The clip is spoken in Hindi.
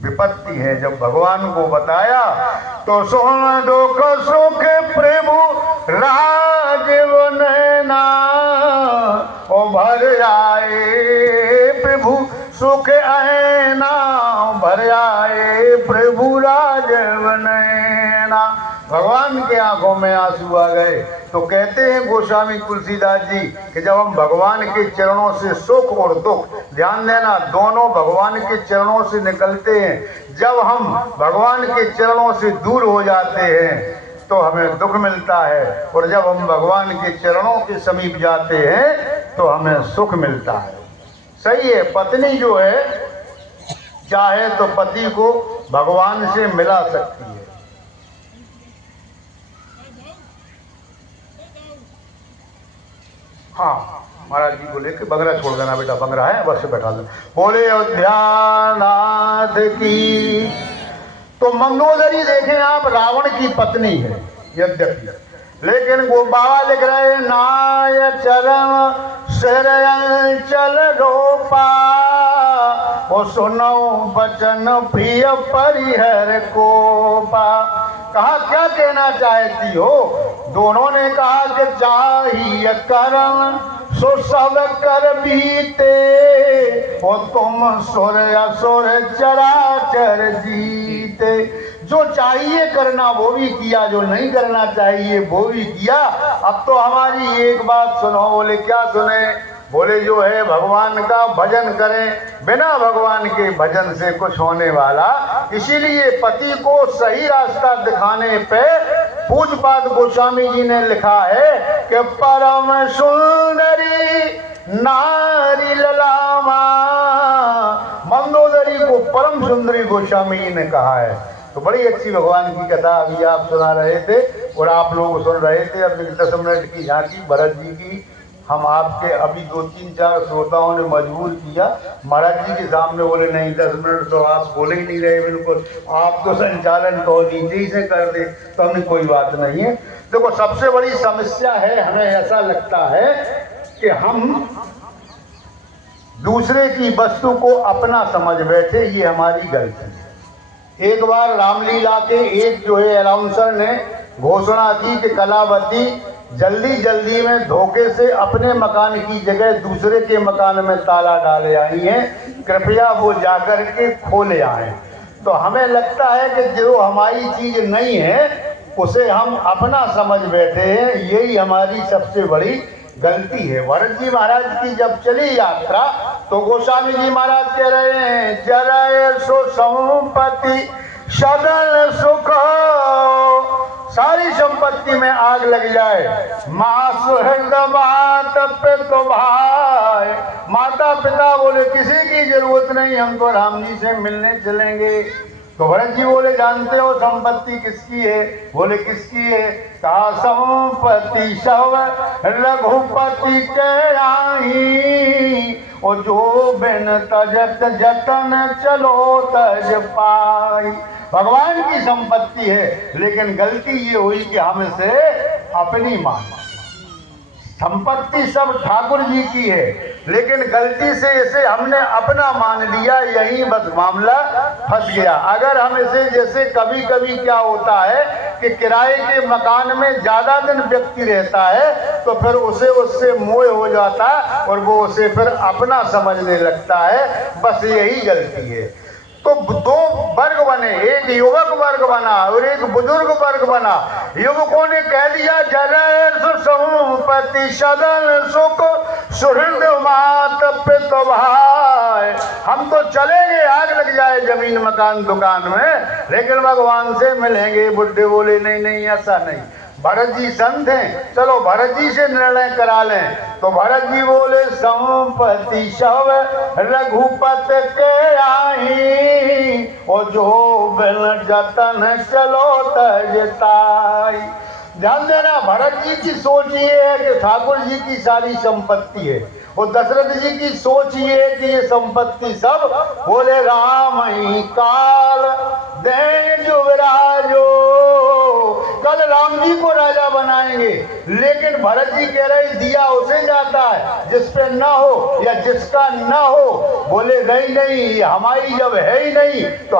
विपत्ति है। जब भगवान को बताया तो सोन दुख सुख प्रभु राजवन ना ओ भर आए प्रभु सुख ऐना भर आए प्रभु राजवन ना। भगवान के आंखों में आंसू आ गए। तो कहते हैं गोस्वामी तुलसीदास जी कि जब हम भगवान के चरणों से सुख और दुख, ध्यान देना, दोनों भगवान के चरणों से निकलते हैं। जब हम भगवान के चरणों से दूर हो जाते हैं तो हमें दुख मिलता है, और जब हम भगवान के चरणों के समीप जाते हैं तो हमें सुख मिलता है। सही है, पत्नी जो है चाहे तो पति को भगवान से मिला सकती है। हाँ, महाराज जी को लेकर बंगला छोड़ देना बेटा, बंगला है बस से बैठा देना। बोले अयोध्यानाथ की। तो मंदोदरी देखें आप, रावण की पत्नी है यद्यपि, लेकिन वो बाबा लिख रहे नाय चरण शरण चल रोपा वो सुनो बचन प्रिय परिहर को पा। कहा क्या कहना चाहती हो? दोनों ने कहा कि चाहिए करण सो सब कर बीते वो तुम सुर असुर चराचर जीते। जो चाहिए करना वो भी किया, जो नहीं करना चाहिए वो भी किया। अब तो हमारी एक बात सुनो। बोले क्या सुने? बोले जो है भगवान का भजन करें, बिना भगवान के भजन से कुछ होने वाला। इसीलिए पति को सही रास्ता दिखाने पे पूज्यपाद गोस्वामी जी ने लिखा है कि परम सुंदरी नारी ललामा। मंदोदरी को परम सुंदरी गोस्वामी जी ने कहा है। तो बड़ी अच्छी भगवान की कथा अभी आप सुना रहे थे और आप लोग सुन रहे थे। अब 10 मिनट की झांकी भरत जी की हम आपके अभी 2-3-4 श्रोताओं ने मजबूर किया। महाराज जी के सामने बोले नहीं 10 मिनट तो आप बोले ही नहीं रहे, बिल्कुल आप तो संचालन तो नीचे ही से कर दे। तो हमने कोई बात नहीं है। देखो सबसे बड़ी समस्या है, हमें ऐसा लगता है कि हम दूसरे की वस्तु को अपना समझ बैठे, ये हमारी गलती है। एक बार रामलीला के एक जो है अनाउंसर ने घोषणा की कि कलावती जल्दी में धोखे से अपने मकान की जगह दूसरे के मकान में ताला डाले आई हैं, कृपया वो जाकर के खोले आए। तो हमें लगता है कि जो हमारी चीज नहीं है उसे हम अपना समझ बैठे हैं, यही हमारी सबसे बड़ी गलती है। भरत जी महाराज की जब चली यात्रा तो गोस्वामी जी महाराज कह रहे हैं जराय सो संपत्ति सदन सुख, सारी संपत्ति में आग लग जाए, माँ सुहृद बात पे तो भाई, माता पिता बोले किसी की जरूरत नहीं, हम तो राम जी से मिलने चलेंगे। तो भरत जी बोले जानते हो संपत्ति किसकी है? बोले किसकी है? कहा संपत्ति सब रघुपति के आई और जो बिन तजत जतन चलो तज पाई। भगवान की संपत्ति है, लेकिन गलती ये हुई कि हम इसे अपनी मान। संपत्ति सब ठाकुर जी की है, लेकिन गलती से इसे हमने अपना मान लिया, यही बस मामला फंस गया। अगर हम इसे जैसे कभी कभी क्या होता है कि किराए के मकान में ज्यादा दिन व्यक्ति रहता है तो फिर उसे उससे मोह हो जाता है और वो उसे फिर अपना समझने लगता है, बस यही गलती है। तो दो वर्ग बने, एक युवक वर्ग बना और एक बुजुर्ग वर्ग बना। युवकों ने कह दिया जरय संपत्ति सदन सुख सुहृद मात पित भाई, हम तो चलेंगे आग लग जाए जमीन मकान दुकान में, लेकिन भगवान से मिलेंगे। बुढ़े बोले नहीं ऐसा नहीं, भरत जी संत हैं, चलो भरत जी से निर्णय करा लें। तो भरत जी बोले संपत्ति सब रघुपत के आई और जो बिन जतन चलो तजताई। ध्यान देना, भरत जी की सोच ये है कि ठाकुर जी की सारी संपत्ति है और दशरथ जी की सोच ये है कि ये संपत्ति सब बोले राम ही काल दे युवराजो, कल राम जी को राजा बनाएंगे। लेकिन भरत जी कह रहे दिया उसे जाता है जिस पे न हो या जिसका न हो। बोले नहीं हमारी जब है ही नहीं तो